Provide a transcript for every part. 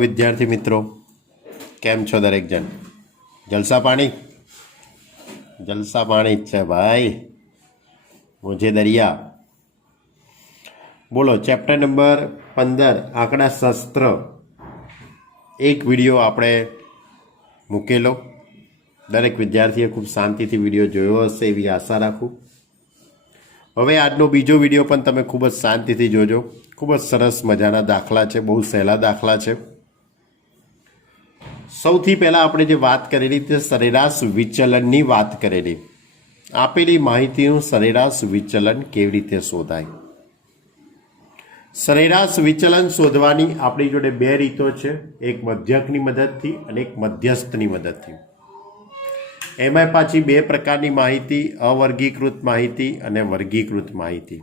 વિદ્યાર્થી મિત્રો, કેમ છો દરેક જણ? જલસા પાણી જ છે ભાઈ, મુझे દરિયા. બોલો, ચેપ્ટર નંબર 15 આંકડા શાસ્ત્ર એક વિડીયો આપણે મૂકેલો. દરેક વિદ્યાર્થીએ ખૂબ શાંતિથી વિડીયો જોયો હશે એવી આશા રાખું. હવે આજનો બીજો વિડીયો પણ તમે ખૂબ જ શાંતિથી જોજો. ખૂબ જ સરસ મજાના દાખલા છે, બહુ સહેલા દાખલા છે. સૌથી પહેલાં આપણે જે વાત કરેલી તે સરેરાશ વિચલનની વાત કરેલી. આપેલી માહિતીનું સરેરાશ વિચલન કેવી રીતે શોધાય? સરેરાશ વિચલન શોધવાની આપણી જોડે બે રીતો છે, એક મધ્યકની મદદથી અને એક મધ્યસ્થની મદદથી. એમાં પાછી બે પ્રકારની માહિતી, અવર્ગીકૃત માહિતી અને વર્ગીકૃત માહિતી.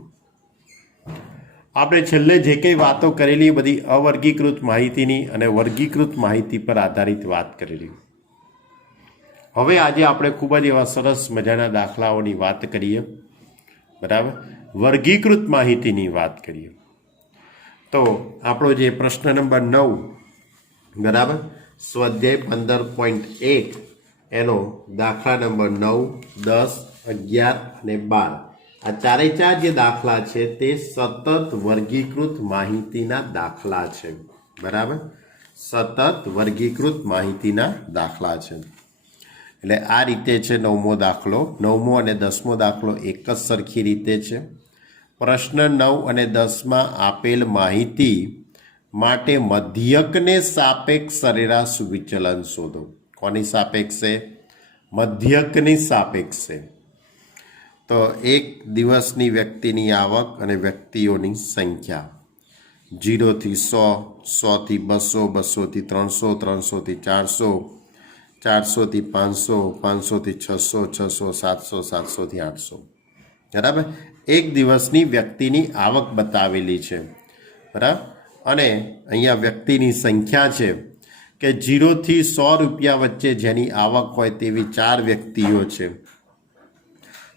આપણે છેલ્લે જે કંઈ વાતો કરેલી બધી અવર્ગીકૃત માહિતીની અને વર્ગીકૃત માહિતી પર આધારિત વાત કરેલી. હવે આજે આપણે ખૂબ જ એવા સરસ મજાના દાખલાઓની વાત કરીએ, બરાબર? વર્ગીકૃત માહિતીની વાત કરીએ તો આપણો જે પ્રશ્ન નંબર 9, બરાબર, સ્વાધ્યાય 15.1 એનો દાખલા નંબર 9, 10, 11 અને 12 આ ચારે ચાર જે દાખલા છે તે સતત વર્ગીકૃત માહિતીના દાખલા છે, બરાબર? સતત વર્ગીકૃત માહિતીના દાખલા છે. એટલે આ રીતે છે નવમો દાખલો. નવમો અને 10મો દાખલો એક જ સરખી રીતે છે. પ્રશ્ન 9 અને 10માં આપેલ માહિતી માટે મધ્યકને સાપેક્ષ સરેરાશ વિચલન શોધો. કોની સાપેક્ષે? મધ્યકની સાપેક્ષે. તો એક દિવસની વ્યક્તિની આવક અને વ્યક્તિઓની સંખ્યા 0 થી 100, 100 થી 200, 200 થી 300, 300 થી 400, 400 થી 500, 500 થી 600, 600, 700, 700 થી 800, બરાબર? એક દિવસની વ્યક્તિની આવક બતાવેલી છે, બરાબર? અને અહીંયા વ્યક્તિની સંખ્યા છે કે 0 થી 100 રૂપિયા વચ્ચે જેની આવક હોય તેવી 4 વ્યક્તિઓ છે.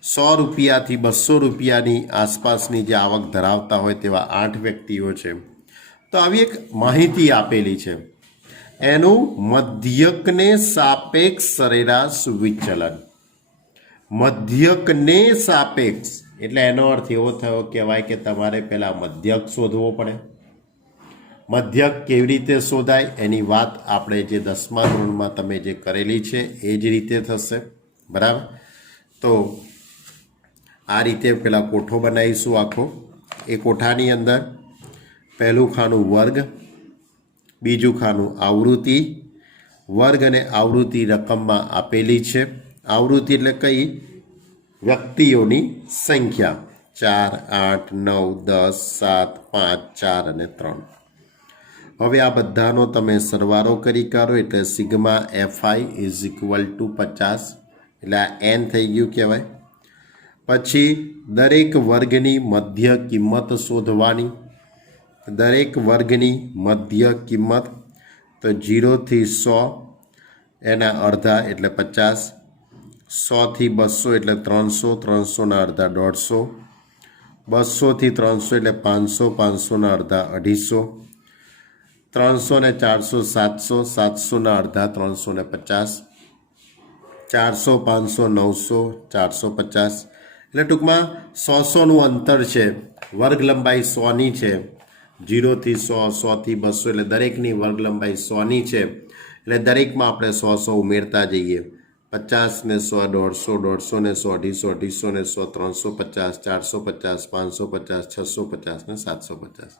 100 રૂપિયાથી 200 રૂપિયાની આસપાસની જે આવક ધરાવતા હોય તેવા 8 વ્યક્તિઓ છે. તો આવી એક માહિતી આપેલી છે. એનું મધ્યકને સાપેક્ષ સરેરાશ વિચલન. મધ્યકને સાપેક્ષ એટલે એનો અર્થ એવો થયો કહેવાય કે તમારે પહેલાં મધ્યક શોધવો પડે. મધ્યક કેવી રીતે શોધાય એની વાત આપણે જે 10મા ધોરણમાં તમે જે કરેલી છે એ જ રીતે થશે, બરાબર? તો આ રીતે પેલા કોઠો બનાવીશું આખો. એ કોઠાની અંદર પહેલું ખાનું વર્ગ, બીજું ખાનું આવૃત્તિ. વર્ગ અને આવૃત્તિ રકમમાં આપેલી છે. આવૃત્તિ એટલે કઈ? વ્યક્તિઓની સંખ્યા 4, 8, 9, 10, 7, 5, 4 અને 3. હવે આ બધાનો તમે સરવાળો કરી કાઢો એટલે સિગ્મા FI = 50. એટલે આ n થઈ ગયું કહેવાય. પછી દરેક વર્ગની મધ્ય કિંમત શોધવાની. દરેક વર્ગની મધ્ય કિંમત તો 0 થી 100 એના અડધા એટલે 50, 100 થી 200 એટલે 300, 300ના અડધા 150, 200 થી 300 એટલે 500, 500ના અડધા 250, 300 ને 400 700, 700ના અડધા 350, 400, 500, 900, 450. એટલે ટૂંકમાં 100-100નું અંતર છે. વર્ગ લંબાઈ 100ની છે. 0 થી 100, 100 થી 200 એટલે દરેકની વર્ગ લંબાઈ 100ની છે. એટલે દરેકમાં આપણે 100-100 ઉમેરતા જઈએ. 50 ને 100, 150, 150 ને 100, 250, 250 ને 100, 350, 450, 550, 650 ને 750.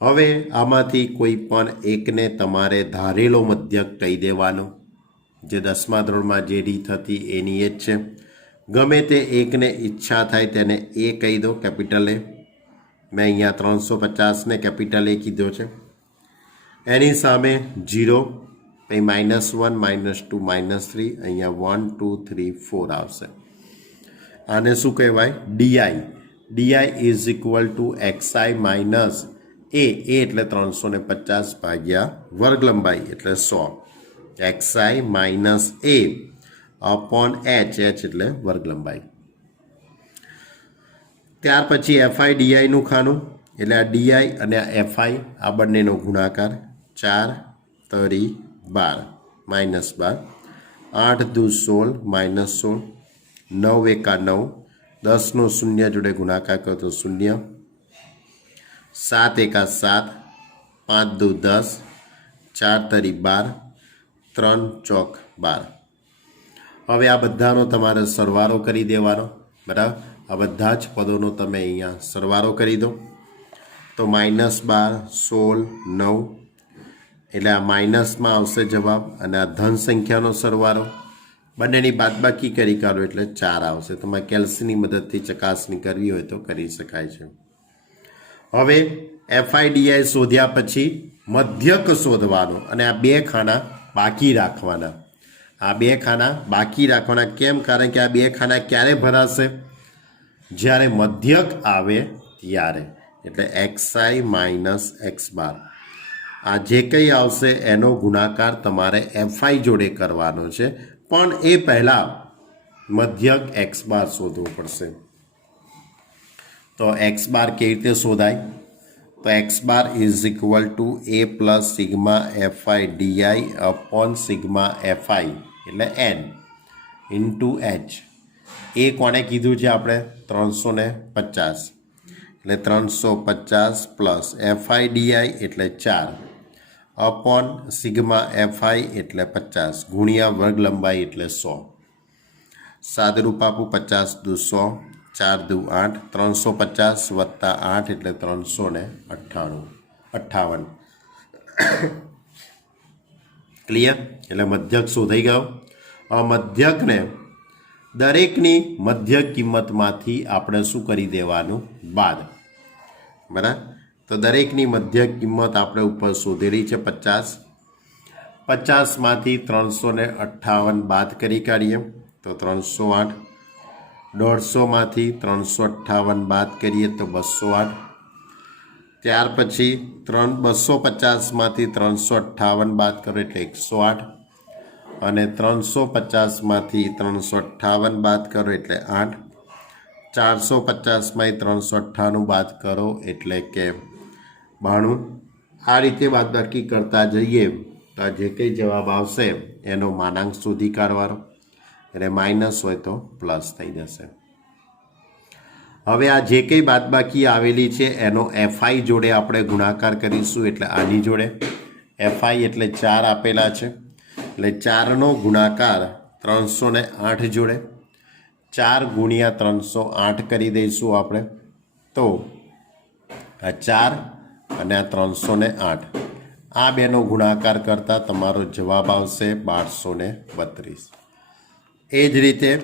હવે આમાંથી કોઈ પણ એકને તમારે ધારેલો મધ્યક કહી દેવાનો. જે 10મા ધોરણમાં જે રીત હતી એની એ જ છે. ગમે તે એકને ઈચ્છા થાય તેને એ કહી દો, કેપિટલ A. મેં અહીંયા 350ને કેપિટલ A કીધો છે. એની સામે 0, પછી -1, -2, -3, અહીંયા 1, 2, 3, 4 આવશે. આને શું કહેવાય? DI. DI = xi - a એટલે 350 ભાગ્યા વર્ગ લંબાઈ એટલે 100. xi - a upon h એટલે વર્ગ લંબાઈ. ત્યાર પછી FI DI નું ખાનું એટલે આ DI અને આ FI આ બંનેનો ગુણાકાર 4 તરી 12 -12 8 દુ 16 -16 9 એકા 9 10 નો શૂન્ય જોડે ગુણાકાર કરો તો શૂન્ય 7 એકા 7 5 દુ 10 4 તરી 12 3 ચોક 12 હવે આ બધાનો તમારે સરવાળો કરી દેવાનો બરાબર આ બધા જ પદોનો તમે અહીંયા સરવાળો કરી દો તો -12 16 9 એટલે આ માઇનસમાં આવશે જવાબ અને આ ધન સંખ્યાનો સરવાળો બંનેની બાદબાકી કરી કાઢો એટલે 4 આવશે તમારે કેલ્સીની મદદથી ચકાસણી કરવી હોય તો કરી શકાય છે હવે FIDI શોધ્યા પછી મધ્યક શોધવાનો અને આ બે ખાના બાકી રાખવાના કેમ કારણ કે આ બે ખાના ક્યારે ભરાશે જ્યારે મધ્યક આવે ત્યારે એટલે xi - x બાર આ જે કંઈ આવશે એનો ગુણાકાર તમારે FI જોડે કરવાનો છે પણ એ પહેલાં મધ્યક x બાર શોધવો પડશે તો x બાર કેવી રીતે શોધાય તો x bar is equal two a plus sigma FIDI upon sigma FI એટલે n ઇન્ટુ h એ કોણે કીધું છે આપણે 350 એટલે 350 પ્લસ FIDI એટલે 4 અપોન સિગ્મા FI એટલે 50 ગુણ્યા વર્ગ લંબાઈ એટલે 100 સાદરૂપ આપું 50 દુ 100 4 દુ 8 350 વત્તા 8 એટલે 358 ક્લિયર એટલે મધ્યક શોધાઈ ગયો આ મધ્યકને દરેકની મધ્યક કિંમતમાંથી આપણે શું કરી દેવાનું બાદ બરાબર તો દરેકની મધ્યક કિંમત આપણે ઉપર શોધેલી છે 50 માંથી 358 બાદ કરી કાઢીએ તો 308 150 માંથી 358 બાદ કરીએ તો 208 ત્યાર પછી 250 માંથી 358 બાદ કરો એટલે 108 અને 350 માંથી 358 બાદ કરો એટલે 8 450 માંથી 398 બાદ કરો એટલે કે 92 આ રીતે બાદબાકી કરતા જઈએ તો જે કંઈ જવાબ આવશે એનો માનાંક શોધી કાઢવાનો એટલે માઇનસ હોય તો પ્લસ થઈ જશે હવે આ જે કંઈ બાદબાકી આવેલી છે એનો FI જોડે આપણે ગુણાકાર કરીશું એટલે આની જોડે FI એટલે 4 આપેલા છે એટલે 4નો ગુણાકાર 308 જોડે 4 ગુણ્યા 308 કરી દઈશું આપણે તો આ 4 અને આ 308 આ બેનો ગુણાકાર કરતાં તમારો જવાબ આવશે 1232 એ જ રીતે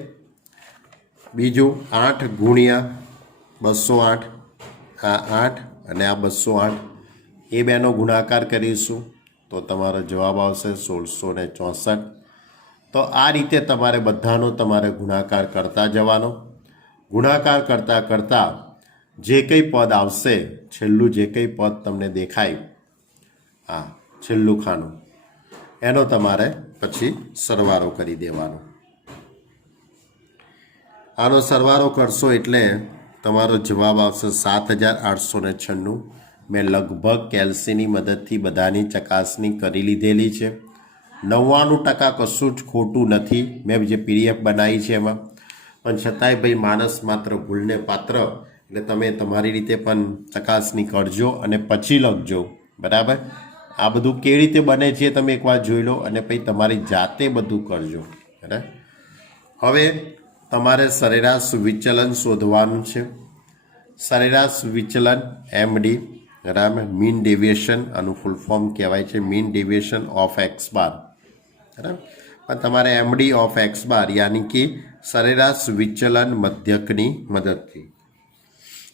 બીજું 8 ગુણ્યા 208 આ 8 અને આ 208 એ બેનો ગુણાકાર કરીશું તો તમારો જવાબ આવશે 1664 તો આ રીતે તમારે બધાનો તમારે ગુણાકાર કરતા જવાનો ગુણાકાર કરતાં જે કંઈ પદ આવશે છેલ્લું જે કંઈ પદ તમને દેખાય આ છેલ્લું ખાનું એનો તમારે પછી સરવાળો કરી દેવાનો આનો સરવાળો કરશો એટલે તમારો જવાબ આવશે 7896 મેં લગભગ કેલ્સીની મદદથી બધાની ચકાસણી કરી લીધેલી છે 99% કશું જ ખોટું નથી મેં જે PDF બનાવી છે એમાં પણ છતાંય ભાઈ માણસ માત્ર ભૂલને પાત્ર એટલે તમે તમારી રીતે પણ ચકાસણી કરજો અને પછી લખજો બરાબર આ બધું કેવી રીતે બને છે તમે એકવાર જોઈ લો અને પછી તમારી જાતે બધું કરજો બરાબર હવે તમારે સરેરાશ વિચલન શોધવાનું છે સરેરાશ વિચલન MD બરાબર મીન ડેવિએશન આનું ફૂલ ફોર્મ કહેવાય છે mean deviation of x bar બરાબર પણ તમારે MD ઓફ x બાર યાની કે સરેરાશ વિચલન મધ્યકની મદદથી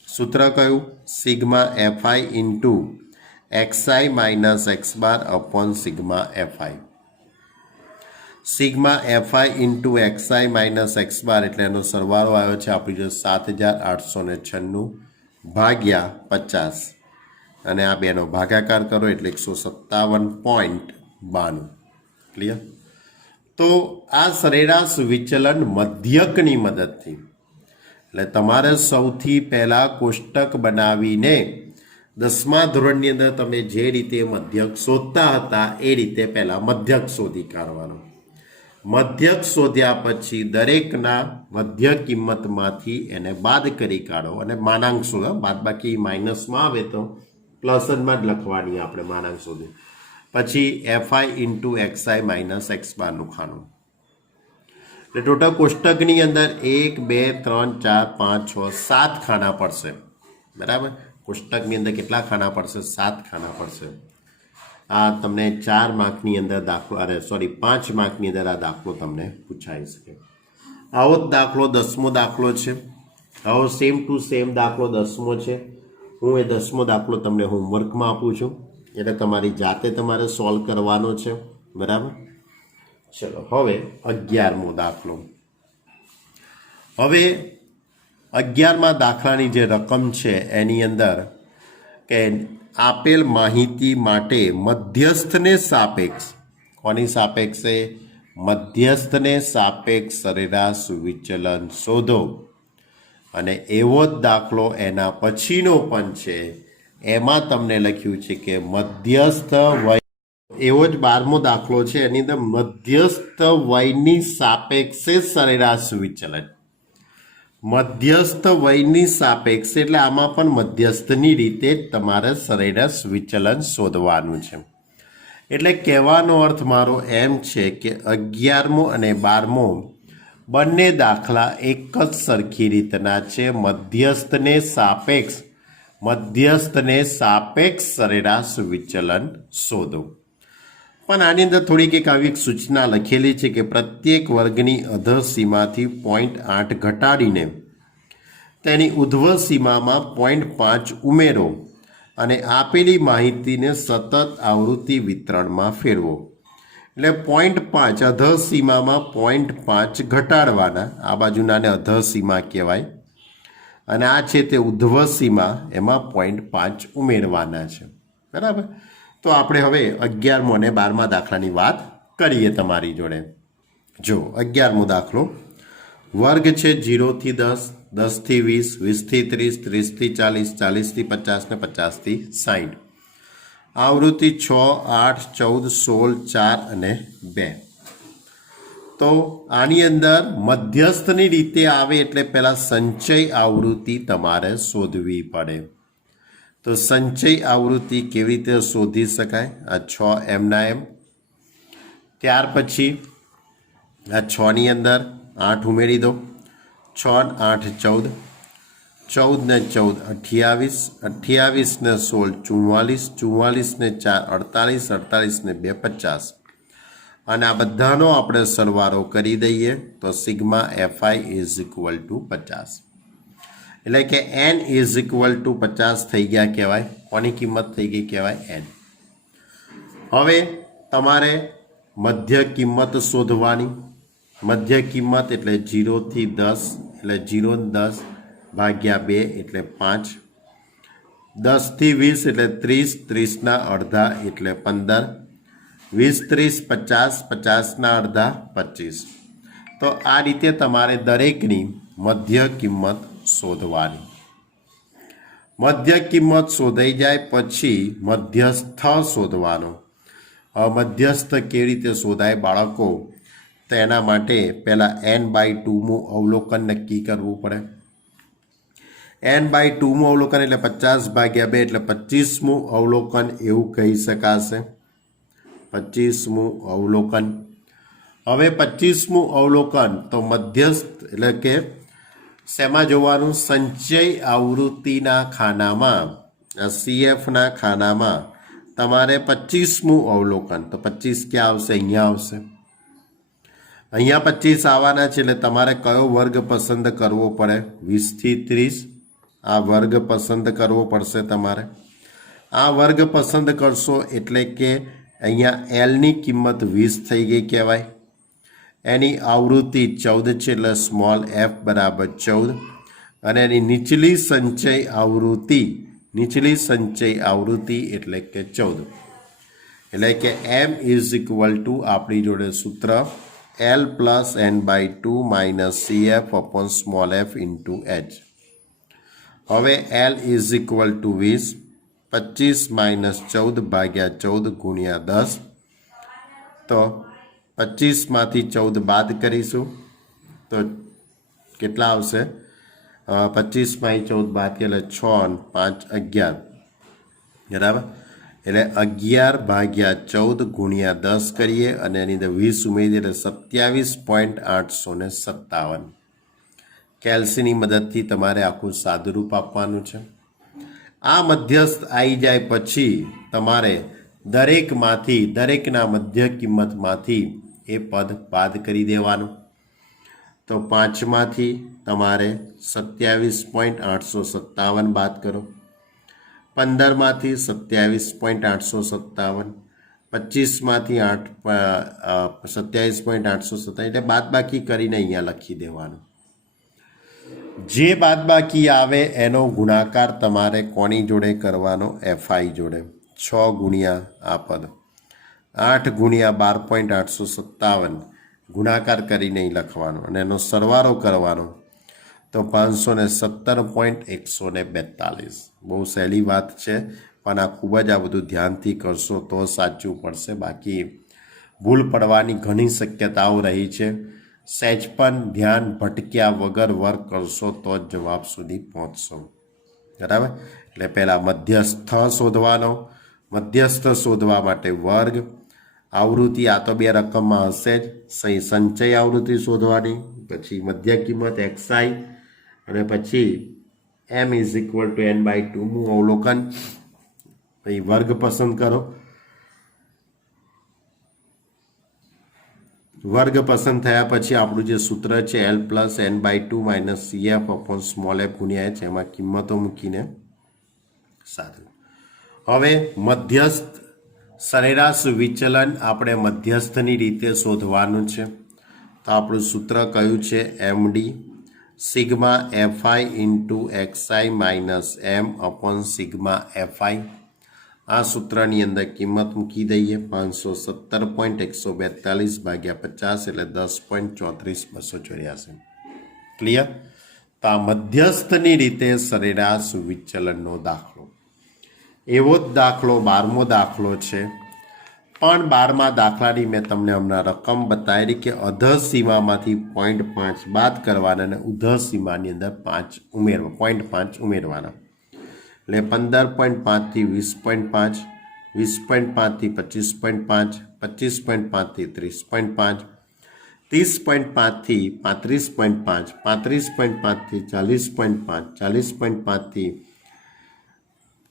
સૂત્ર કયું sigma FI into XI minus x bar upon sigma FI sigma FI into XI minus x bar એટલે એનો સરવાળો આવ્યો છે આપણી જો 7896 ભાગ્યા 50 અને આ બેનો ભાગાકાર કરો એટલે 157.92 ક્લિયર તો આ સરેરાશ વિચલન મધ્યકની મદદથી એટલે તમારે સૌથી પહેલાં કોષ્ટક બનાવીને 10મા ધોરણની અંદર તમે જે રીતે મધ્યક શોધતા હતા એ રીતે પહેલાં મધ્યક શોધી કાઢવાનો. મધ્યક શોધ્યા પછી દરેકના મધ્ય કિંમતમાંથી એને બાદ કરી કાઢો અને માનાંક શોધો. બાદ બાકી માઇનસમાં આવે તો પ્લસમાં જ લખવાની આપણે માનાંક શોધી. પછી FI into XI minus x બારનું ખાનું. એટલે ટોટલ કોષ્ટકની અંદર 1 2 3 4 5 6 7 ખાના પડશે. બરાબર, કોષ્ટકની અંદર કેટલા ખાના પડશે? 7 ખાના પડશે. આ તમને 4 માર્કની અંદર દાખલો 5 માર્કની અંદર આ દાખલો તમને પૂછાઈ શકે. આવો જ દાખલો 10મો દાખલો છે. આવો સેમ ટુ સેમ દાખલો 10મો છે. હું એ 10મો દાખલો તમને હોમવર્કમાં આપું છું, એટલે તમારી જાતે તમારે સોલ્વ કરવાનો છે. બરાબર, ચલો હવે 11મો દાખલો. હવે 11મા દાખલાની જે રકમ છે એની અંદર કે આપેલ માહિતી માટે મધ્યસ્થને સાપેક્ષ, કોની સાપેક્ષે? મધ્યસ્થને સાપેક્ષ સરેરાશ વિચલન શોધો. અને એવો જ દાખલો એના પછીનો પણ છે, એમાં તમને લખ્યું છે કે મધ્યસ્થ વય, એવો જ 12મો દાખલો છે એની અંદર મધ્યસ્થ વયની સાપેક્ષે સરેરાશ વિચલન. મધ્યસ્થ વયની સાપેક્ષ એટલે આમાં પણ મધ્યસ્થની રીતે તમારે સરેરાશ વિચલન શોધવાનું છે. એટલે કહેવાનો અર્થ મારો એમ છે કે 11મો અને 12મો બંને દાખલા એક જ સરખી રીતના છે. મધ્યસ્થને સાપેક્ષ સરેરાશ વિચલન શોધો. પણ આની અંદર થોડીક એક આવી એક સૂચના લખેલી છે કે પ્રત્યેક વર્ગની અધર સીમાથી 0.8 ઘટાડીને તેની ઉધ્વ સીમામાં 0.5 ઉમેરો અને આપેલી માહિતીને સતત આવૃત્તિ વિતરણમાં ફેરવો. એટલે 0.5 અધર સીમામાં 0.5 ઘટાડવાના, આ બાજુનાને અધર સીમા કહેવાય, અને આ છે તે ઉધ્વ સીમા, એમાં 0.5 ઉમેરવાના છે. બરાબર, તો આપણે હવે 11મો અને 12મા દાખલાની વાત કરીએ તમારી જોડે. જો 11મો દાખલો, વર્ગ છે 0 થી 10, 10 થી 20, 20 થી 30, 30 થી 40, 40 થી 50 ને 50 થી 60. આવૃત્તિ 6, 8, 14, 16, 4 અને 2. તો આની અંદર મધ્યસ્થની રીતે આવે એટલે પહેલાં સંચય આવૃત્તિ તમારે શોધવી પડે. તો સંચય આવૃત્તિ કેવી રીતે શોધી શકાય? આ 6 એમના એમ. ત્યાર પછી આ 6ની અંદર 8 ઉમેરી દો. 6 ને 8 14, 14 ને 14 28, 28 ને 16 44, 44 ને 4 48, 48 ને 2 50. અને આ બધાનો આપણે સરવાળો કરી દઈએ તો sigma FI is equal two 50. એટલે કે n ઇઝ ઇક્વલ ટુ 50 થઈ ગયા કહેવાય. કોની કિંમત થઈ ગઈ કહેવાય? n. હવે તમારે મધ્ય કિંમત શોધવાની. મધ્ય કિંમત એટલે 0 થી 10, એટલે 0 ને 10 ભાગ્યા 2 એટલે 5. 10 થી 20 એટલે 30, 30ના અડધા એટલે 15. 20, 30, 50, 50ના અડધા 25. તો આ રીતે તમારે દરેકની મધ્ય કિંમત શોધવાની. મધ્ય કિંમત શોધાઈ જાય પછી મધ્યસ્થ શોધવાનો. મધ્યસ્થ કેવી રીતે શોધાય બાળકો? તો એના માટે પહેલાં n/2મું અવલોકન નક્કી કરવું પડે. n/2મું અવલોકન એટલે 50 ભાગ્યા 2 એટલે 25મું અવલોકન એવું કહી શકાશે. 25મું અવલોકન. હવે 25મું અવલોકન તો મધ્યસ્થ એટલે કે શેમાં જોવાનું? સંચય આવૃત્તિના ખાનામાં, CFના ખાનામાં તમારે 25મું અવલોકન. તો 25 ક્યાં આવશે? અહીંયા આવશે. અહીંયા 25 આવવાના છે એટલે તમારે કયો વર્ગ પસંદ કરવો પડે? 20 થી 30 આ વર્ગ પસંદ કરવો પડશે તમારે. આ વર્ગ પસંદ કરશો એટલે કે અહીંયા એલની કિંમત 20 થઈ ગઈ કહેવાય. એની આવૃત્તિ 14 છે એટલે સ્મોલ એફ બરાબર 14. અને એની નીચલી સંચય આવૃત્તિ એટલે કે 14. એટલે કે m ઇઝ ઇક્વલ ટુ આપણી જોડે સૂત્ર L plus n/2 minus CF upon small f into h. હવે L is equal two 20, 25 minus 14 ભાગ્યા 14 ગુણ્યા 10. તો 25માંથી 14 બાદ કરીશું તો કેટલા આવશે? 25માંથી 14 બાદ કરીએ એટલે 6 અને 5 11, બરાબર. એટલે 11 ભાગ્યા 14 ગુણ્યા 10 કરીએ અને એની અંદર 20 ઉમેરીએ એટલે 27.857. કેલ્સીની મદદથી તમારે આખું સાદુરૂપ આપવાનું છે. આ મધ્યસ્થ આવી જાય પછી તમારે દરેકના મધ્ય કિંમતમાંથી એ પદ બાદ કરી દેવાનું. તો 5માંથી તમારે 27.857 બાદ કરો, 15માંથી 27.857, 25માંથી 27.857, એટલે બાદબાકી કરીને અહીંયા લખી દેવાનું. જે બાદબાકી આવે એનો ગુણાકાર તમારે કોની જોડે કરવાનો? એફઆઈ જોડે. 6 ગુણ્યા આ પદ 8 ગુણ્યા 12.857 ગુણાકાર કરીને અહીં લખવાનો અને એનો સરવાળો કરવાનો. તો 517.142. બહુ સહેલી વાત છે, પણ આ ખૂબ જ આ બધું ધ્યાનથી કરશો તો સાચું પડશે, બાકી ભૂલ પડવાની ઘણી શક્યતાઓ રહી છે. સહેજ પણ ધ્યાન ભટક્યા વગર વર્ક કરશો તો જ જવાબ સુધી પહોંચશો, બરાબર. એટલે પહેલાં મધ્યસ્થ શોધવાનો. મધ્યસ્થ શોધવા માટે વર્ગ, આવૃત્તિ આ તો 2 રકમમાં હશે જ. સંચય આવૃત્તિ શોધવાની, પછી મધ્ય કિંમત એક્સઆઈ, અને પછી m = n/2 અવલોકન. પછી વર્ગ પસંદ કરો. વર્ગ પસંદ થયા પછી આપણું જે સૂત્ર છે L + n/2 - CF/f ગુણ્યા h, એમાં કિંમતો મૂકીને સાધન. હવે મધ્યસ્થ સરેરાશ વિચલન આપણે મધ્યસ્થની રીતે શોધવાનું છે. તો આપણું સૂત્ર કયું છે? MD sigma FI × XI - m/સિગ્મા FI. આ સૂત્રની અંદર કિંમત મૂકી દઈએ. 517.142 ભાગ્યા 50 એટલે 10.34284. ક્લિયર? તો આ મધ્યસ્થની રીતે સરેરાશ વિચલનનો દાખલો. એવો જ દાખલો 12મો દાખલો છે, પણ 12મા દાખલાની મેં તમને હમણાં રકમ બતાવેલી કે અધર સીમામાંથી 0.5 બાદ કરવાના અને ઉધર સીમાની અંદર 5 ઉમેરવા 0.5 ઉમેરવાના. એટલે 15.5 થી 20.5, 20.5 થી 25.5, 25.5 થી 30.5, 30.5 થી 35.5, 35.5 થી 40.5, 40.5 થી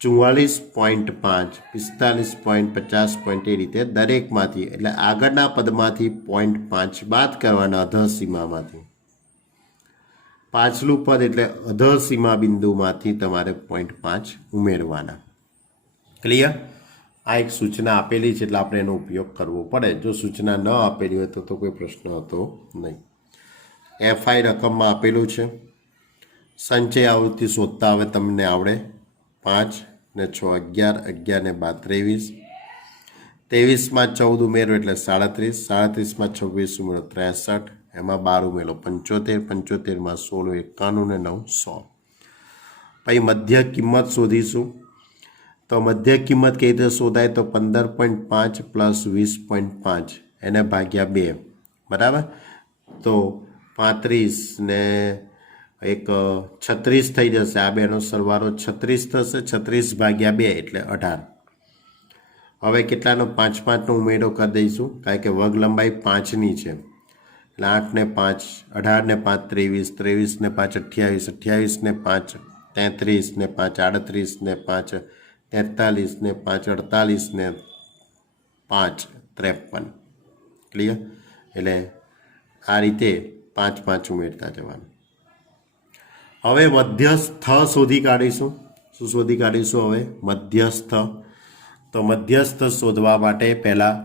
44.5, 45.50 એ રીતે દરેકમાંથી, એટલે આગળના પદમાંથી 0.5 બાદ કરવાના અધર સીમામાંથી. પાછલું પદ એટલે અધર સીમા બિંદુમાંથી તમારે 0.5 ઉમેરવાના. ક્લિયર? આ એક સૂચના આપેલી છે એટલે આપણે એનો ઉપયોગ કરવો પડે. જો સૂચના ન આપેલી હોય તો કોઈ પ્રશ્ન હતો નહીં. FI રકમમાં આપેલું છે. સંચય આવૃત્તિ શોધતા હવે તમને આવડે. 5 ને 6 11, 11 ને 12 23, 23માં 14 ઉમેરો એટલે 37, 37માં 26 ઉમેરો 63, એમાં 12 ઉમેરો 75, 75માં 16 91 ને 9 100. પછી મધ્ય કિંમત શોધીશું. તો મધ્ય કિંમત કઈ રીતે શોધાય? તો 15.5 + 20.5 એને ભાગ્યા 2, બરાબર. તો 35 ને 36 થઈ જશે. આ બેનો સરવાળો 36 થશે. 36 ભાગ્યા 2 એટલે 18. હવે કેટલાનો? 5 5નો ઉમેરો કરી દઈશું, કારણ કે વર્ગ લંબાઈ 5ની છે. એટલે 8 ને 5, 18 ને 5 23, 23 ને 5 28, 28 ને 5 33 ને 5 38 ને 5 43 ને 5 48 ને 5 53. ક્લિયર? એટલે આ રીતે 5 5 ઉમેરતા જવાનું. હવે મધ્યસ્થ શોધી કાઢીશું. શું શોધી કાઢીશું હવે? મધ્યસ્થ. તો મધ્યસ્થ શોધવા માટે પહેલાં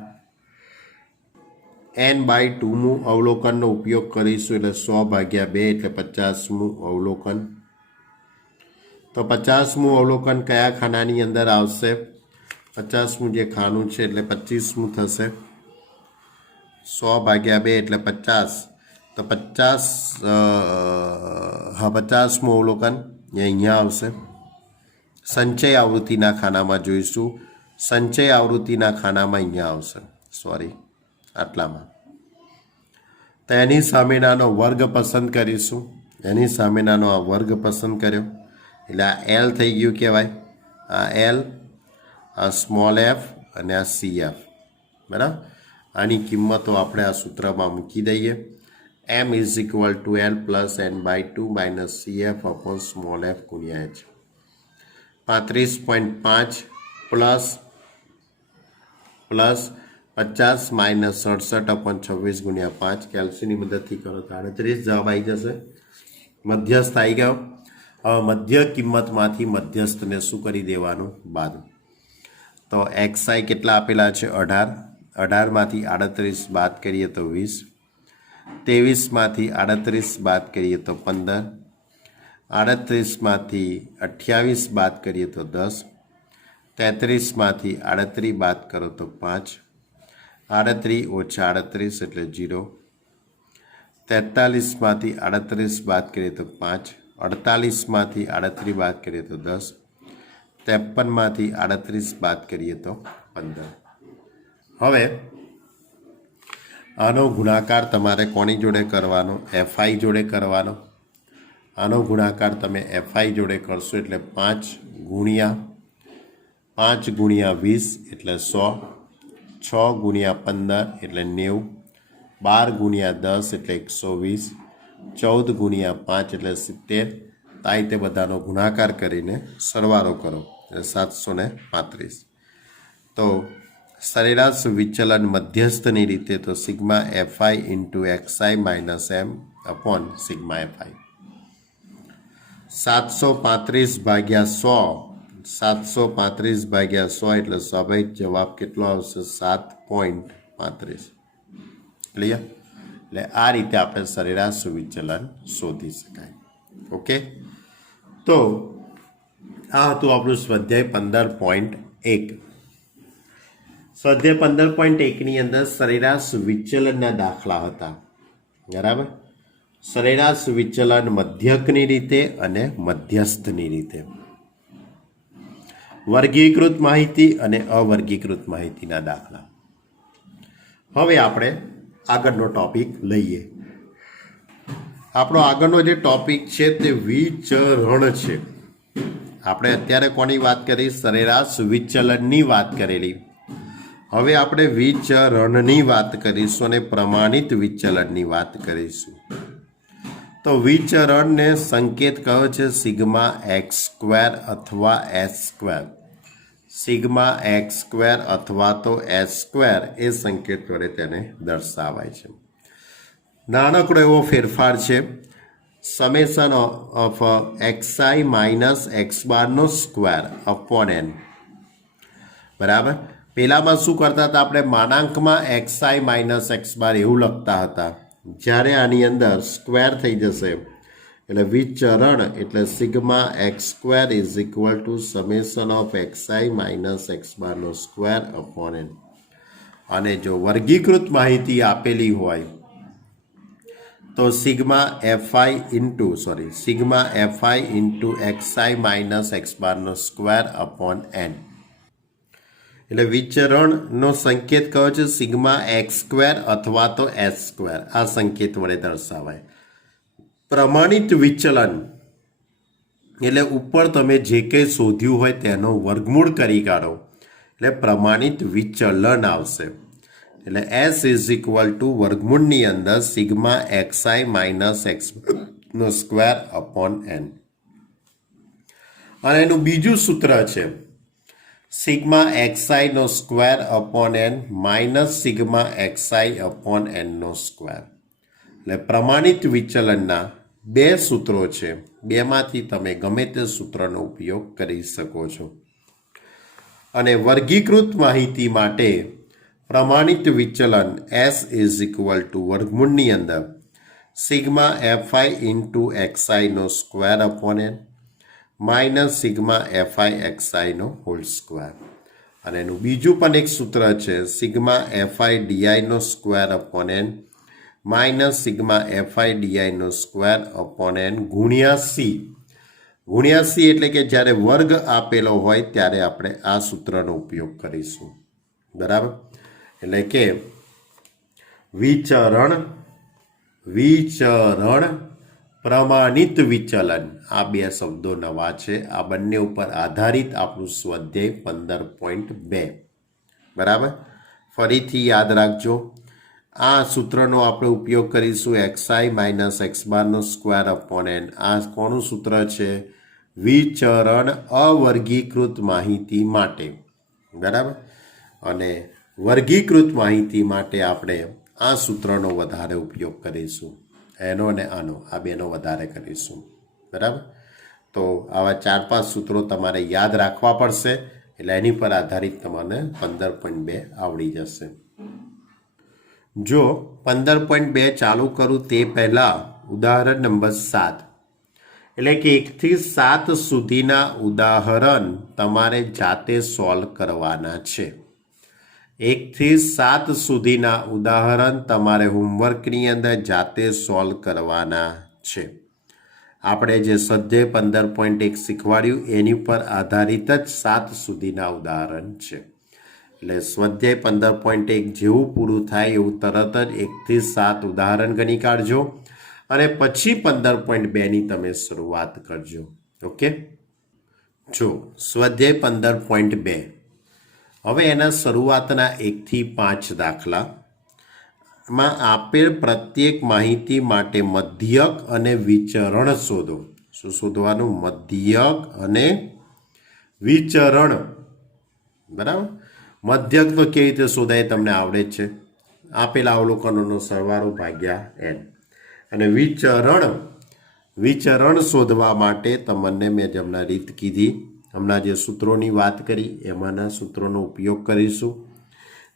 n/2 અવલોકનનો ઉપયોગ કરીશું. એટલે 100/2 એટલે 50મું અવલોકન. તો 50મું અવલોકન કયા ખાનાની અંદર આવશે? 50મું જે ખાનું છે એટલે 25મું થશે. 100/2 એટલે 50. તો 50, 50મું અવલોકન એ અહીંયા આવશે. સંચય આવૃત્તિના ખાનામાં જોઈશું. સંચય આવૃત્તિના ખાનામાં અહીંયા આવશે, સોરી આટલામાં. તો એની સામેનાનો વર્ગ પસંદ કરીશું. એની સામેનાનો આ વર્ગ પસંદ કર્યો એટલે આ એલ થઈ ગયું કહેવાય. આ એલ, આ સ્મોલ એફ અને આ સી એફ. બરાબર. આની કિંમતો આપણે આ સૂત્રમાં મૂકી દઈએ. M is equal to l plus n by 2 minus c f upon small f ગુણ્યા એચ. 35.5 પ્લસ 50 માઇનસ 67 અપોન 26 ગુણ્યા 5. કેલ્સીની મદદથી કરો તો 38 જવાબ આવી જશે. મધ્યસ્થ આવી ગયો. હવે મધ્ય કિંમતમાંથી મધ્યસ્થને શું કરી દેવાનું? બાદ. તો એક્સઆઈ કેટલા આપેલા છે? 18. 18માંથી 38 બાદ કરીએ તો 20. 23માંથી 38 બાદ કરીએ તો 15. 38માંથી 28 બાદ કરીએ તો 10. 33માંથી 38 બાદ કરો તો 5. 38 ઓછા 38 એટલે 0. 43માંથી 38 બાદ કરીએ તો 5. 48માંથી 38 બાદ કરીએ તો 10. 53માંથી 38 બાદ કરીએ તો 15. હવે આનો ગુણાકાર તમારે કોની જોડે કરવાનો? એફઆઈ જોડે કરવાનો. આનો ગુણાકાર તમે એફઆઈ જોડે કરશો એટલે 5 ગુણ્યા 20 એટલે 100. 6 ગુણ્યા 15 એટલે 90. 12 ગુણ્યા 10 એટલે 120. 14 ગુણ્યા 5 એટલે 70. તાઈ તે બધાનો ગુણાકાર કરીને સરવાળો કરો એટલે 735. તો સરેરાશ વિચલન મધ્યસ્થની રીતે તો sigma FI into XI minus M upon sigma FI. 735 ભાગ્યા 100. 735 ભાગ્યા 100 એટલે સ્વાભાવિક જવાબ કેટલો આવશે? 7.35. ક્લિયર? એટલે આ રીતે આપણે સરેરાશ વિચલન શોધી શકાય. ઓકે, તો આ હતું આપણું સ્વાધ્યાય 15.1. સ્વાધ્યાય 15.1ની અંદર સરેરાશ વિચલનના દાખલા હતા. બરાબર. સરેરાશ વિચલન મધ્યકની રીતે અને મધ્યસ્થની રીતે, વર્ગીકૃત માહિતી અને અવર્ગીકૃત માહિતીના દાખલા. હવે આપણે આગળનો ટોપિક લઈએ. આપણો આગળનો જે ટોપિક છે તે વિચરણ છે. આપણે અત્યારે કોની વાત કરી? સરેરાશ વિચલનની વાત કરેલી. હવે આપણે વિચરણની વાત કરીશું અને પ્રમાણિત વિચલનની વાત કરીશું. તો વિચરણને સંકેત કયો છે? સિગ્મા એક્સ સ્ક્વેર અથવા S square. Sigma x square અથવા તો એસ સ્ક્વેર એ સંકેત વડે તેને દર્શાવાય છે. નાનકડો એવો ફેરફાર છે. Summation of XI minus x બારનો સ્ક્વેર અપોન એન. બરાબર. પહેલામાં શું કરતા હતા આપણે? માનાંકમાં એક્સઆઈ માઇનસ એક્સ બાર એવું લખતા હતા. જ્યારે આની અંદર સ્ક્વેર થઈ જશે એટલે વિચરણ એટલે sigma x square is equal two summation of XI minus x બારનો સ્ક્વેર અપોન એન. અને જો વર્ગીકૃત માહિતી આપેલી હોય તો sigma FI into XI minus x બારનો સ્ક્વેર અપોન એન. એટલે વિચરણનો સંકેત કયો છે? સિગ્મા એક્સ સ્ક્વેર અથવા તો એસ સ્ક્વેર. આ સંકેત વડે દર્શાવાય. પ્રમાણિત વિચલન એટલે ઉપર તમે જે કંઈ શોધ્યું હોય તેનો વર્ગમૂળ કરી કાઢો એટલે પ્રમાણિત વિચલન આવશે. એટલે એસ ઇઝ ઇક્વલ ટુ વર્ગમૂળની અંદર સિગ્મા એક્સઆઈ માઇનસ એક્સ નો સ્ક્વેર અપોન એન. અને એનું બીજું સૂત્ર છે સિગ્મા એક્સઆઈ નો square upon n minus sigma x i upon n નો સ્ક્વેર. એટલે પ્રમાણિત વિચલનના બે સૂત્રો છે. બેમાંથી તમે ગમે તે સૂત્રનો ઉપયોગ કરી શકો છો. અને વર્ગીકૃત માહિતી માટે પ્રમાણિત વિચલન એસ ઇઝ ઇક્વલ ટુ વર્ગમૂળની અંદર સિગ્મા એફઆઈ ઇન્ટુ એક્સઆઈ નો square upon n minus sigma f i x i નો હોલ સ્ક્વેર. અને એનું બીજું પણ એક સૂત્ર છે સિગ્મા એફઆઈ ડીઆઈ નો square upon n minus sigma f i d i નો સ્ક્વેર અપોન એન ગુણ્યા સી. ગુણ્યા સી એટલે કે જ્યારે વર્ગ આપેલો હોય ત્યારે આપણે આ સૂત્રનો ઉપયોગ કરીશું. બરાબર. એટલે કે વિચરણ પ્રમાણિત વિચલન, આ બે શબ્દો નવા છે. આ બંને ઉપર આધારિત આપણું સ્વાધ્યાય 15.2. બરાબર. ફરીથી યાદ રાખજો, આ સૂત્રનો આપણે ઉપયોગ કરીશું xi માઇનસ એક્સ બારનો સ્ક્વેર અપોન n. આ કોનું સૂત્ર છે? વિચરણ અવર્ગીકૃત માહિતી માટે. બરાબર. અને વર્ગીકૃત માહિતી માટે આપણે આ સૂત્રનો વધારે ઉપયોગ કરીશું. એનો અને આનો, આ બેનો વધારે કરીશું. બરાબર. તો આવા 4-5 સૂત્રો તમારે યાદ રાખવા પડશે, એટલે એની પર આધારિત તમને 15.2 આવડી જશે. જો 15.2 ચાલુ કરું તે પહેલાં ઉદાહરણ નંબર 7, એટલે કે 1 થી 7 સુધીના ઉદાહરણ તમારે જાતે સોલ્વ કરવાના છે. 1 થી 7 સુધીના ઉદાહરણ તમારે હોમવર્કની અંદર જાતે સોલ્વ કરવાના છે. આપણે જે સ્વાધ્યાય 15.1 શીખવાડ્યું એની પર આધારિત જ 7 સુધીના ઉદાહરણ છે. એટલે સ્વાધ્યાય 15.1 જેવું પૂરું થાય એવું તરત જ 1 થી 7 ઉદાહરણ ગણી કાઢજો અને પછી 15.2ની તમે શરૂઆત કરજો. ઓકે. જો સ્વાધ્યાય 15.2, હવે એના શરૂઆતના 1 થી 5 દાખલામાં આપેલ પ્રત્યેક માહિતી માટે મધ્યક અને વિચરણ શોધો. શું શોધવાનું? મધ્યક અને વિચરણ. બરાબર. મધ્યક તો કેવી રીતે શોધાય તમને આવડે જ છે. આપેલા અવલોકનોનો સરવાળો ભાગ્યા n. અને વિચરણ શોધવા માટે તમને મેં હમણાં રીત કીધી, હમણાં જે સૂત્રોની વાત કરી એમાંના સૂત્રોનો ઉપયોગ કરીશું.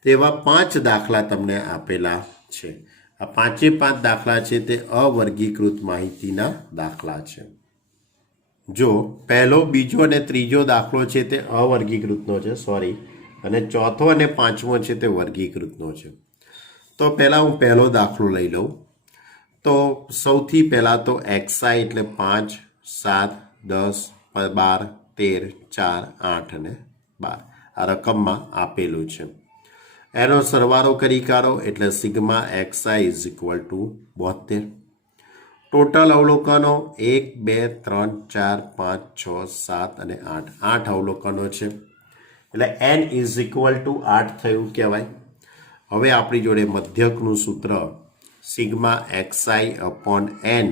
તેવા 5 દાખલા તમને આપેલા છે. આ 5 દાખલા છે તે અવર્ગીકૃત માહિતીના દાખલા છે. જો પહેલો, બીજો અને ત્રીજો દાખલો છે તે અવર્ગીકૃતનો છે, અને ચોથો અને 5મો છે તે વર્ગીકૃતનો છે. તો પહેલાં હું પહેલો દાખલો લઈ લઉં. તો સૌથી પહેલાં તો xi એટલે 5, 7, 10, 12, 13, 4, 8 અને 12 આ રકમમાં આપેલું છે. એનો સરવાળો કરી કાઢો એટલે sigma xi is equal two 72. Total અવલોકનો 1, 2, 3, 4, 5, 6, 7 અને 8. 8 અવલોકનો છે એટલે n ઇઝ ઇક્વલ ટુ 8 થયું કહેવાય. હવે આપણી જોડે મધ્યકનું સૂત્ર સિગ્મા xi અપોન n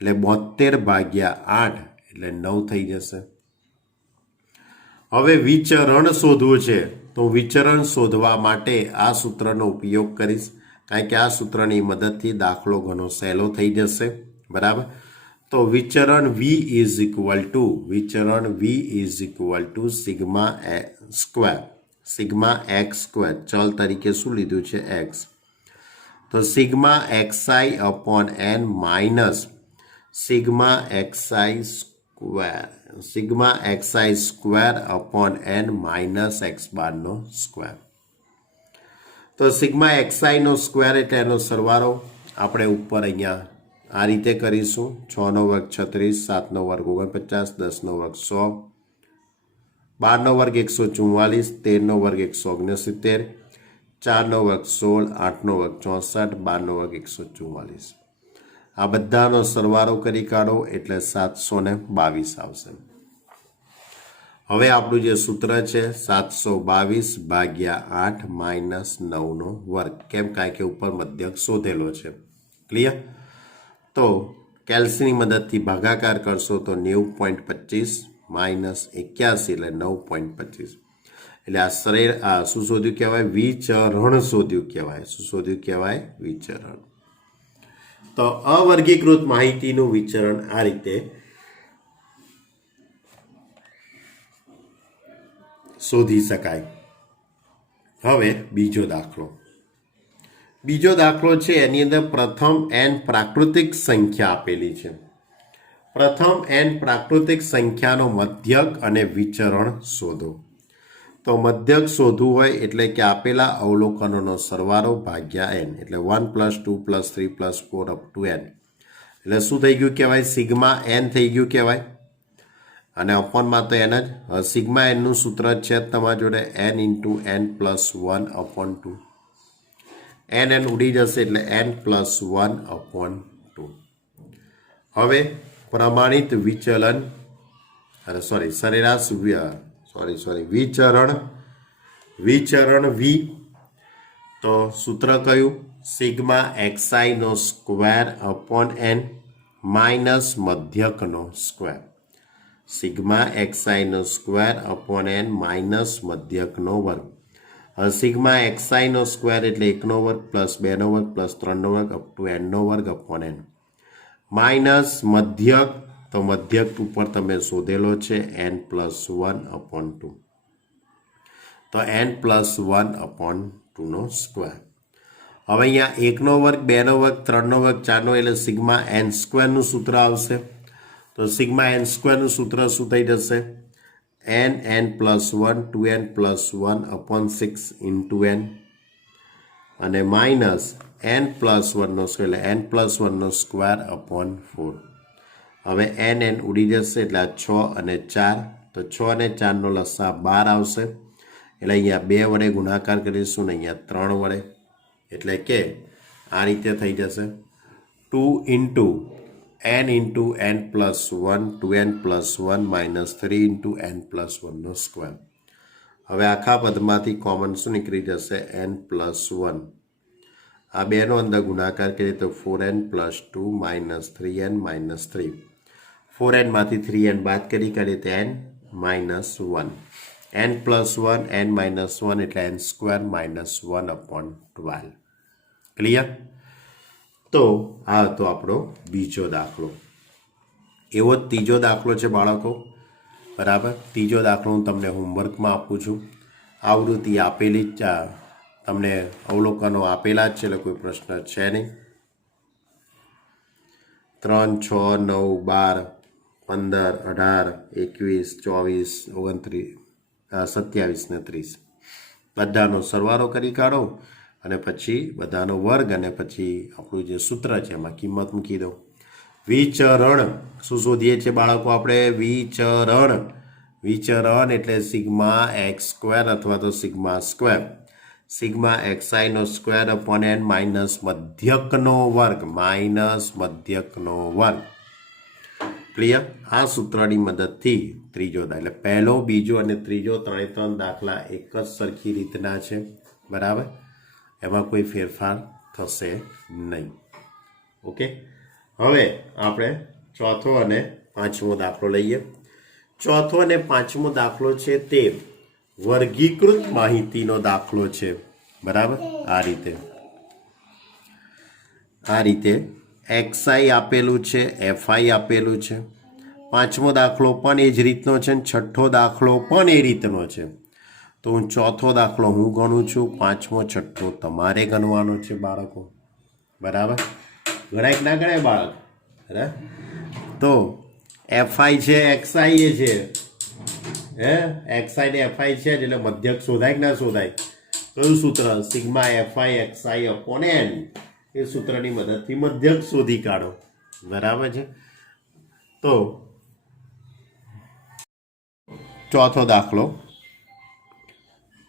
એટલે 72 ભાગ્યા 8 એટલે 9 થઈ જશે. હવે વિચરણ શોધવું છે તો વિચરણ શોધવા માટે આ સૂત્રનો ઉપયોગ કરીશ, કારણ કે આ સૂત્રની મદદથી દાખલો ઘણો સહેલો થઈ જશે. બરાબર. તો વિચરણ v is equal to sigma x square. ચલ તરીકે શું લીધું છે? x. તો sigma xi upon n minus sigma xi square upon n minus x બારનો સ્ક્વેર. તો સિગ્મા xi નો સ્ક્વેર એટલે એનો સરવાળો આપણે ઉપર અહીંયા આ રીતે કરીશું. 6 નો વર્ગ 36, 7 નો વર્ગ 49, 10 નો વર્ગ 100, 12 નો વર્ગ 144, 13 નો વર્ગ 169, 4 નો વર્ગ 16, 8 નો વર્ગ 64, 12 નો વર્ગ 144. આ બધાનો સરવાળો કરી કાઢો એટલે 722 આવશે. હવે આપણું જે સૂત્ર છે 722 ભાગ્યા 8 માઇનસ 9નો વર્ગ. કેમ? કારણ કે ઉપર મધ્યક શોધેલો છે. ક્લિયર? તો કેલ્સીની મદદથી ભાગાકાર કરશો તો 90.25 માઇનસ 81 એટલે 9.25. એટલે આ શું શોધ્યું કહેવાય? વિચરણ શોધ્યું કહેવાય. શું શોધ્યું કહેવાય? વિચરણ. તો અવર્ગીકૃત માહિતીનું વિચરણ આ રીતે શોધી શકાય. હવે બીજો દાખલો છે એની અંદર પ્રથમ n પ્રાકૃતિક સંખ્યા આપેલી છે. પ્રથમ n પ્રાકૃતિક સંખ્યાનો મધ્યક અને વિચરણ શોધો. તો મધ્યક શોધવું હોય એટલે કે આપેલા અવલોકનોનો સરવાળો ભાગ્યા n એટલે 1 + 2 + 3 + 4 અપ ટુ n. એટલે શું થઈ ગયું કહેવાય? સિગ્મા n થઈ ગયું કહેવાય. અને અપોનમાં તો એન જ સિગ્મા એનનું સૂત્ર છે તમારા જોડે n ઇન્ટુ n+1/2 n ઉડી જશે એટલે n+1/2. હવે પ્રમાણિત વિચલન સરેરાશ વિચરણ v તો સૂત્ર કયું સિગ્મા xi નો સ્ક્વેર અપોન n માઇનસ મધ્યકનો સ્ક્વેર સિગ્મા xi નો સ્ક્વેર અપોન n માઇનસ મધ્યકનો વર્ગ સિગ્મા xi નો સ્ક્વેર એટલે 1નો વર્ગ પ્લસ 2નો વર્ગ પ્લસ 3નો વર્ગ અપ ટુ n નો વર્ગ અપોન n માઇનસ મધ્યક તો મધ્યક ઉપર તમે શોધેલો છે n+1/2 તો n+1/2 નો સ્ક્વેર હવે અહીંયા 1નો વર્ગ 2નો વર્ગ 3નો વર્ગ 4નો એટલે સિગ્મા n સ્ક્વેરનું સૂત્ર આવશે તો સિગ્મા n સ્ક્વેરનું સૂત્ર શું થઈ જશે n+1 2n+1/6 ઇન્ટુ n અને માઇનસ n+1નો સ્ક્વેર એટલે n+1નો સ્ક્વેર અપોન 4 હવે n ઉડી જશે એટલે આ 6 અને 4 તો 6 અને 4નો લસા 12 આવશે એટલે અહીંયા 2 વડે ગુણાકાર કરીશું ને અહીંયા 3 વડે એટલે કે આ રીતે થઈ જશે 2 into n into n+1 2n+1 minus 3 into n+1નો સ્ક્વેર હવે આખા પદમાંથી કોમન શું નીકળી જશે n+1 આ બેનો અંદર ગુણાકાર કરીએ તો 4n+2 minus 3n minus 3 4n માંથી 3n બાદ કરી કરીએ તો n minus 1 n+1 n minus 1 એટલે n સ્ક્વેર માઇનસ 1/12 ક્લિયર તો આ હતો આપણો બીજો દાખલો એવો જ ત્રીજો દાખલો છે બાળકો બરાબર ત્રીજો દાખલો હું તમને હોમવર્કમાં આપું છું આવૃત્તિ આપેલી જ તમને અવલોકનો આપેલા જ છે એટલે કોઈ પ્રશ્ન છે નહીં 3 6 9 12 15 18 21 24 29 27 ને 30 બધાનો સરવાળો કરી કાઢો અને પછી બધાનો વર્ગ અને પછી આપણું જે સૂત્ર છે એમાં કિંમત મૂકી દો વિચરણ શું શોધીએ છીએ બાળકો આપણે વિચરણ એટલે સિગ્મા x² અથવા તો સિગ્મા સ્ક્વેર સિગ્મા xi નો સ્ક્વેર અપોન n માઇનસ મધ્યકનો વર્ગ ક્લિયર આ સૂત્રની મદદથી ત્રીજો એટલે પહેલો બીજો અને ત્રીજો ત્રણ દાખલા એક જ સરખી રીતના છે બરાબર એમાં કોઈ ફેરફાર થશે નહીં ઓકે હવે આપણે ચોથો અને પાંચમો દાખલો લઈએ ચોથો અને પાંચમો દાખલો છે તે વર્ગીકૃત માહિતીનો દાખલો છે બરાબર આ રીતે xi આપેલું છે fi આપેલું છે પાંચમો દાખલો પણ એ જ રીતનો છે અને છઠ્ઠો દાખલો પણ એ રીતનો છે તો હું ચોથો દાખલો હું ગણું છું પાંચમો છઠ્ઠો તમારે ગણવાનો છે બાળકો બરાબર ગણાય ના ગણાય બાળક બરાબર તો fi છે xi એ છે xi ને fi છે એટલે મધ્યક શોધાય કે ના શોધાય કયું સૂત્ર sigma fi xi upon n એ સૂત્રની મદદથી મધ્યક શોધી કાઢો બરાબર છે તો ચોથો દાખલો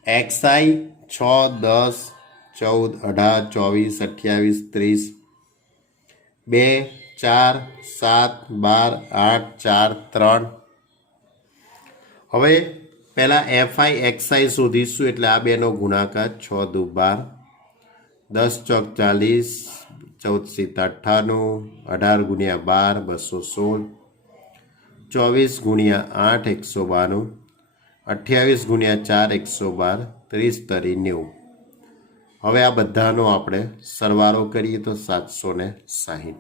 xi 6 10 14 18 24 28 30 2 4 7 12 8 4 3 હવે પહેલાં fi xi શોધીશું એટલે આ બેનો ગુણાકાર 6 દુ 12 10 ચોક 40 14 98 18 ગુણ્યા 12 216 24 ગુણ્યા 8 192 28 ગુણ્યા 4 112 30 તરી 90 હવે આ બધાનો આપણે સરવાળો કરીએ તો 760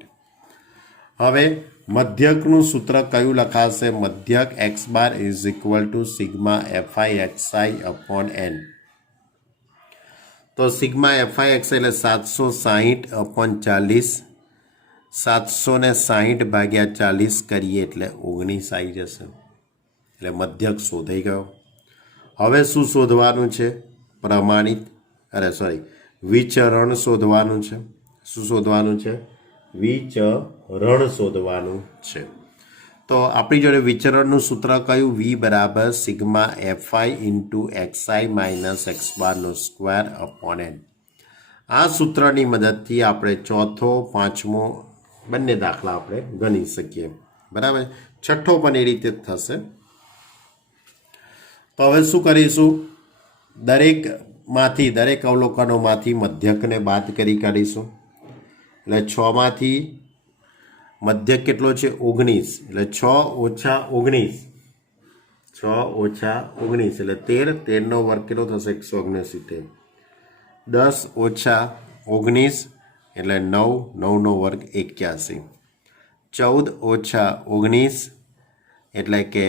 હવે મધ્યકનું સૂત્ર કયું લખાશે મધ્યક x bar is equal to sigma fi xi upon n તો સિગ્મા fi xi એટલે 760/40 760 ભાગ્યા 40 કરીએ એટલે 19 આવી જશે એટલે મધ્યક શોધાઈ ગયો હવે શું શોધવાનું છે વિચરણ શોધવાનું છે શું શોધવાનું છે વિચરણ શોધવાનું છે તો આપણી જોડે વિચરણનું સૂત્ર કયું? વી બરાબર sigma FI into XI minus x બારનો સ્ક્વેર અપોન એન. આ સૂત્રની મદદથી આપણે ચોથો પાંચમો બંને દાખલા આપણે ગણી શકીએ. બરાબર. છઠ્ઠો પણ એ રીતે જ થશે. તો હવે શું કરીશું? દરેક અવલોકનોમાંથી મધ્યકને બાદ કરી કાઢીશું. એટલે 6માંથી મધ્યક કેટલો છે? 19. એટલે 6 ઓછા 19, 6 ઓછા 19 એટલે 13. 13નો વર્ગ કેટલો થશે? 169. 10 ઓછા 19 એટલે 9, 9નો વર્ગ 81. 14 ઓછા 19 એટલે કે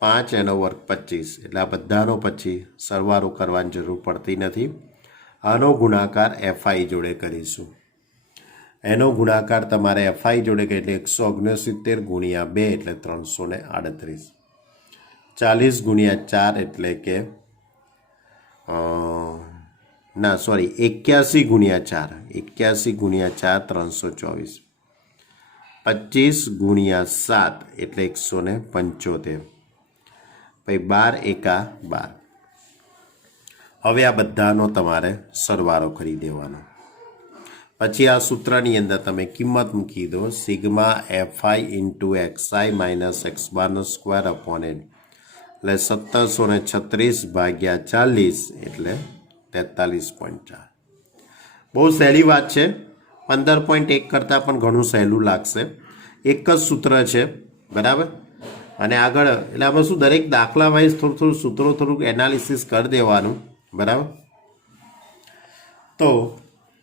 5, એનો વર્ગ 25. એટલે આ બધાનો પછી સરવાળો કરવાની જરૂર પડતી નથી. આનો ગુણાકાર એફઆઈ જોડે કરીશું. એનો ગુણાકાર તમારે એફઆઈ જોડે કે એટલે 169 ગુણ્યા 2 એટલે 338. 40 ગુણ્યા 4 એટલે કે 81 ગુણ્યા 4 324. 25 ગુણ્યા 7 એટલે 175. પછી 12 એકા 12. હવે આ બધાનો તમારે સરવાળો કરી દેવાનો. પછી આ સૂત્રની અંદર તમે કિંમત મૂકી દો. Sigma FI into XI minus x બારનો સ્ક્વેર અપોન એન. એટલે 1736 ભાગ્યા 40 એટલે 43.4. બહુ સહેલી વાત છે. 15.1 કરતાં પણ ઘણું સહેલું લાગશે. એક જ સૂત્ર છે. બરાબર. અને આગળ એટલે આમાં શું દરેક દાખલા વાઇઝ થોડું સૂત્રો થોડુંક એનાલિસિસ કરી દેવાનું. બરાબર. તો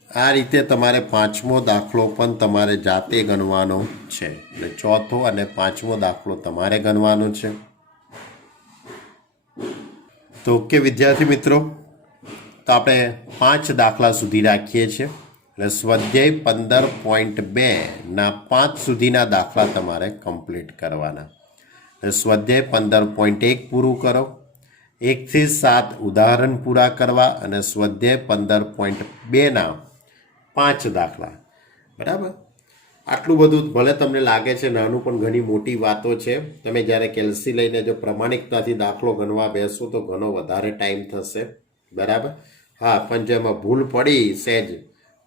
આ રીતે તમારે પાંચમો દાખલો પણ તમારે જાતે ગણવાનો છે. એટલે ચોથો અને પાંચમો દાખલો તમારે ગણવાનો છે. તો ઓકે વિદ્યાર્થી મિત્રો, તો આપણે 5 દાખલા સુધી રાખીએ છીએ. એટલે સ્વાધ્યાય 15.2ના 5 સુધીના દાખલા તમારે કમ્પ્લીટ કરવાના. એટલે સ્વાધ્યાય 15.1 પૂરું કરો, 1 થી 7 ઉદાહરણ પૂરા કરવા અને સ્વાધ્યાય 15.2ના 5 દાખલા. બરાબર. આટલું બધું ભલે તમને લાગે છે નાનું, પણ ઘણી મોટી વાતો છે. તમે જ્યારે કેલ્સી લઈને જો પ્રમાણિકતાથી દાખલો ગણવા બેસો તો ઘણો વધારે ટાઈમ થશે. બરાબર. હા, પણ જો એમાં ભૂલ પડી સહેજ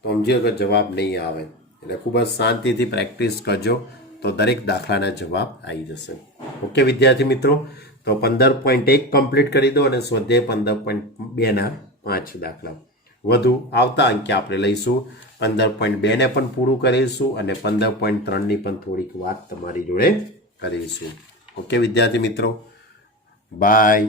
તો સમજો કે જવાબ નહીં આવે. એટલે ખૂબ જ શાંતિથી પ્રેક્ટિસ કરજો તો દરેક દાખલાના જવાબ આવી જશે. ઓકે વિદ્યાર્થી મિત્રો, તો 15.1 કમ્પ્લીટ કરી દો અને સ્વાધ્યાય 15.2ના 5 દાખલા. વધુ આવતા અંકે આપણે લઈશું 15.2ને પણ પૂરું કરીશું અને 15.3ની પણ થોડીક વાત તમારી જોડે કરીશું. ઓકે વિદ્યાર્થી મિત્રો, બાય.